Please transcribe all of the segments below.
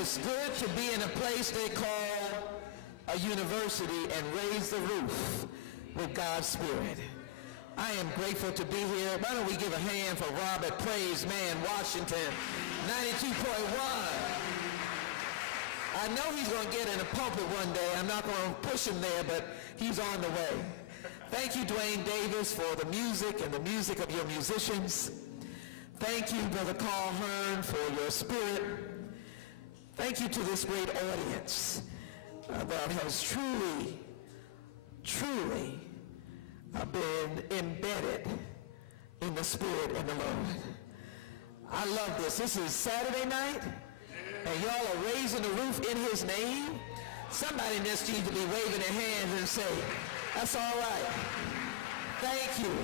it's good to be in a place they call a university and raise the roof with God's Spirit. I am grateful to be here. Why don't we give a hand for Robert Praise Man, Washington, 92.1. I know he's going to get in a pulpit one day. I'm not going to push him there, but he's on the way. Thank you, Dwayne Davis, for the music and the music of your musicians. Thank you, Brother Carl Hearn, for your spirit. Thank you to this great audience that has truly been embedded in the Spirit and the Lord. I love this. This is Saturday night, and y'all are raising the roof in his name. Somebody needs to be waving their hands and say, that's all right. Thank you.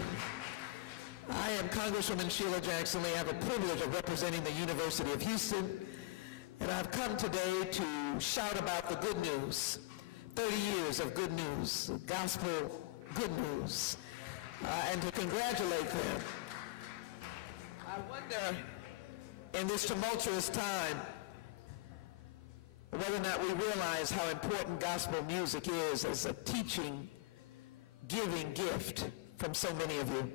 I am Congresswoman Shelia Jackson Lee. I have a privilege of representing the University of Houston, and I've come today to shout about the good news, 30 years of good news, gospel good news, and to congratulate them. I wonder, in this tumultuous time, whether or not we realize how important gospel music is as a teaching, giving gift from so many of you.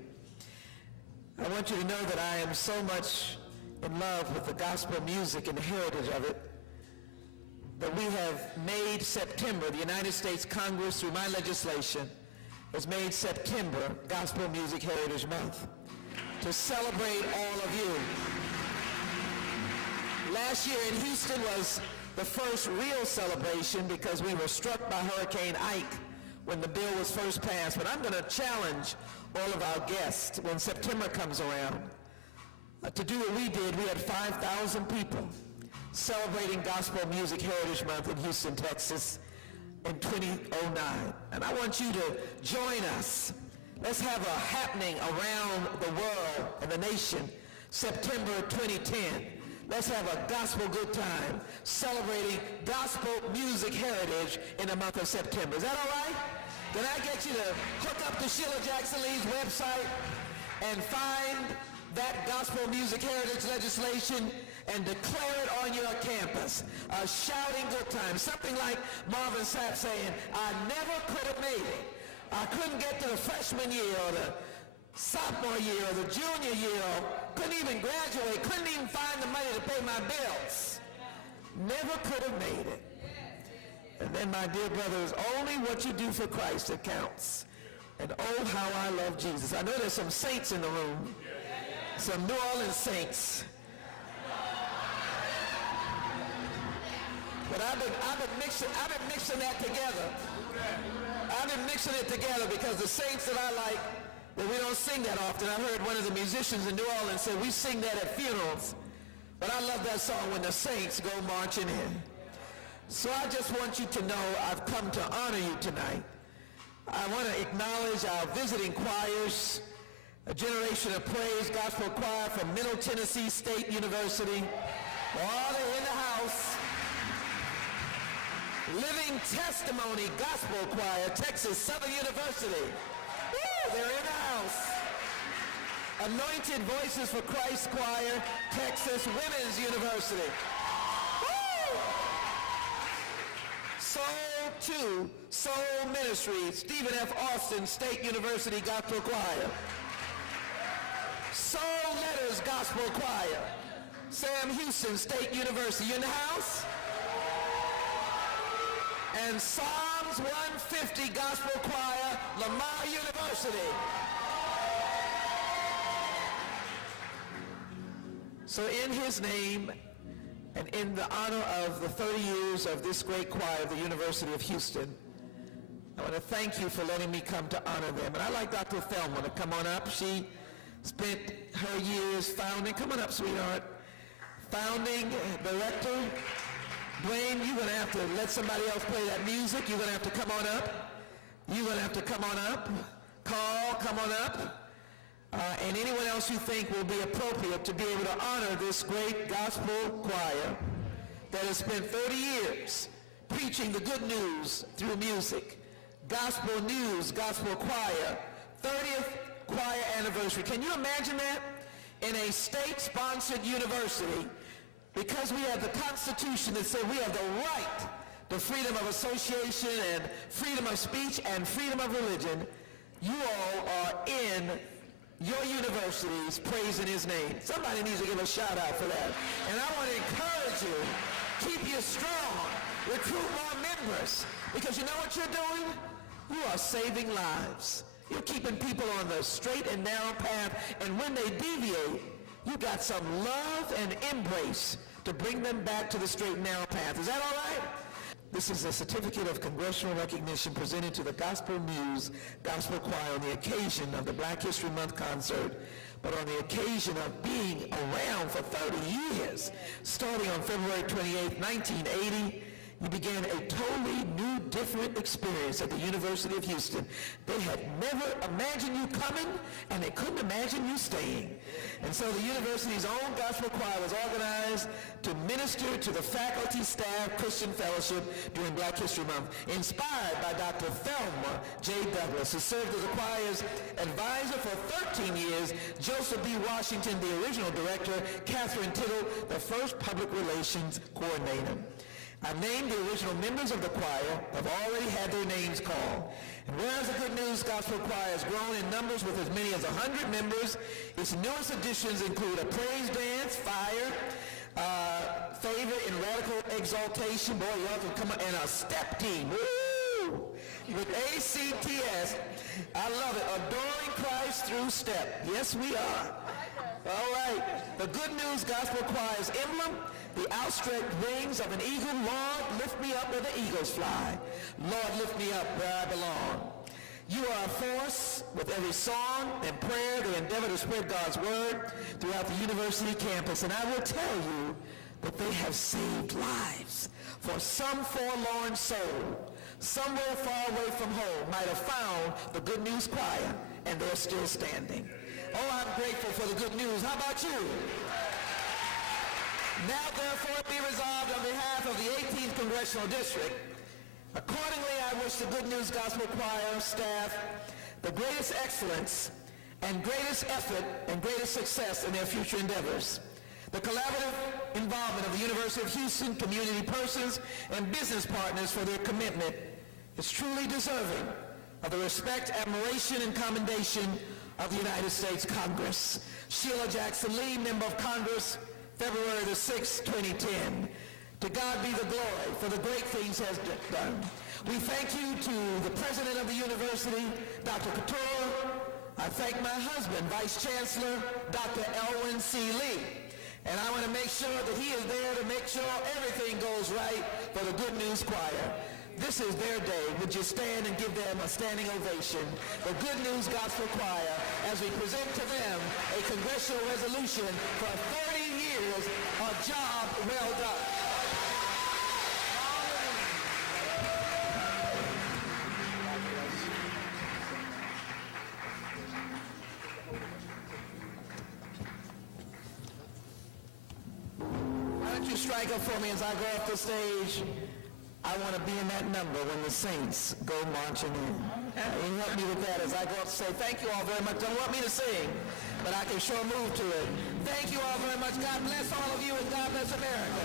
I want you to know that I am so much in love with the gospel music and the heritage of it that we have made September, the United States Congress, through my legislation, has made September Gospel Music Heritage Month to celebrate all of you. Last year in Houston was the first real celebration because we were struck by Hurricane Ike when the bill was first passed. But I'm going to challenge all of our guests when September comes around to do what we did. We had 5,000 people celebrating Gospel Music Heritage Month in Houston, Texas in 2009. And I want you to join us. Let's have a happening around the world and the nation, September 2010. Let's have a gospel good time celebrating gospel music heritage in the month of September. Is that all right? Can I get you to hook up to Shelia Jackson Lee's website and find that gospel music heritage legislation and declare it on your campus? A shouting good time. Something like Marvin Sapp saying, I never could have made it. I couldn't get to the freshman year or the sophomore year or the junior year, or couldn't even graduate, couldn't even find the money to pay my bills. Never could have made it. And then, my dear brothers, only what you do for Christ that counts. And oh, how I love Jesus. I know there's some saints in the room, some New Orleans saints. But I've been mixing that together. I've been mixing it together because the saints that I like, that we don't sing that often. I heard one of the musicians in New Orleans say, we sing that at funerals. But I love that song, When the Saints Go Marching In. So I just want you to know I've come to honor you tonight. I want to acknowledge our visiting choirs, a Generation of Praise Gospel Choir from Middle Tennessee State University. Oh, they're in the house. Living Testimony Gospel Choir, Texas Southern University. Woo, they're in the house. Anointed Voices for Christ Choir, Texas Women's University. Woo! Soul Ministry, Stephen F. Austin State University Gospel Choir. Soul Letters Gospel Choir, Sam Houston State University. You in the house? And Psalms 150 Gospel Choir, Lamar University. So in his name and in the honor of the 30 years of this great choir of the University of Houston, I want to thank you for letting me come to honor them. And I'd like Dr. Thelma to come on up. She spent her years founding, come on up, sweetheart, founding director. Dwayne, you're going to have to let somebody else play that music. You're going to have to come on up. You're going to have to come on up. Carl, come on up. And anyone else you think will be appropriate to be able to honor this great gospel choir that has spent 30 years preaching the good news through music. Gospel News, Gospel Choir, 30th choir anniversary. Can you imagine that? In a state-sponsored university, Because we have the Constitution that says we have the right to freedom of association and freedom of speech and freedom of religion, you all are in your universities praising his name. Somebody needs to give a shout out for that. And I want to encourage you, keep you strong, recruit more members, because you know what you're doing? You are saving lives. You're keeping people on the straight and narrow path, and when they deviate, you got some love and embrace to bring them back to the straight and narrow path. Is that all right? This is a certificate of congressional recognition presented to the Gospel News Gospel Choir on the occasion of the Black History Month concert, but on the occasion of being around for 30 years. Starting on February 28, 1980, you began a totally new, different experience at the University of Houston. They had never imagined you coming, and they couldn't imagine you staying. And so the university's own gospel choir was organized to minister to the faculty, staff, Christian fellowship during Black History Month, inspired by Dr. Thelma J. Douglas, who served as the choir's advisor for 13 years, Joseph B. Washington, the original director, Catherine Tittle, the first public relations coordinator. I named the original members of the choir, have already had their names called. And whereas the Good News Gospel Choir has grown in numbers with as many as 100 members, its newest additions include a praise dance, fire, favor in radical exaltation, boy, y'all can come up, and a step team, woo, with ACTS. I love it, adoring Christ through step. Yes, we are. All right, the Good News Gospel Choir's emblem, the outstretched wings of an eagle. Lord, lift me up where the eagles fly. Lord, lift me up where I belong. You are a force. With every song and prayer, they endeavor to spread God's word throughout the university campus. And I will tell you that they have saved lives. For some forlorn soul, somewhere far away from home, might have found the Good News Choir, and they're still standing. Oh, I'm grateful for the good news. How about you? Now, therefore, be resolved on behalf of the 18th Congressional District. Accordingly, I wish the Good News Gospel Choir staff the greatest excellence and greatest effort and greatest success in their future endeavors. The collaborative involvement of the University of Houston, community persons, and business partners for their commitment is truly deserving of the respect, admiration, and commendation of the United States Congress. Shelia Jackson Lee, Member of Congress, February the 6th, 2010. To God be the glory for the great things he has done. We thank you to the president of the university, Dr. Couture. I thank my husband, Vice Chancellor, Dr. Elwin C. Lee. And I want to make sure that he is there to make sure everything goes right for the Good News Choir. This is their day. Would you stand and give them a standing ovation? The Good News Gospel Choir, as we present to them a congressional resolution for 30 years of job well done. Why don't you strike up for me as I go off the stage? I want to be in that number when the saints go marching in. You help me with that as I go up to say, thank you all very much. Don't want me to sing, but I can sure move to it. Thank you all very much. God bless all of you, and God bless America.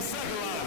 Second line.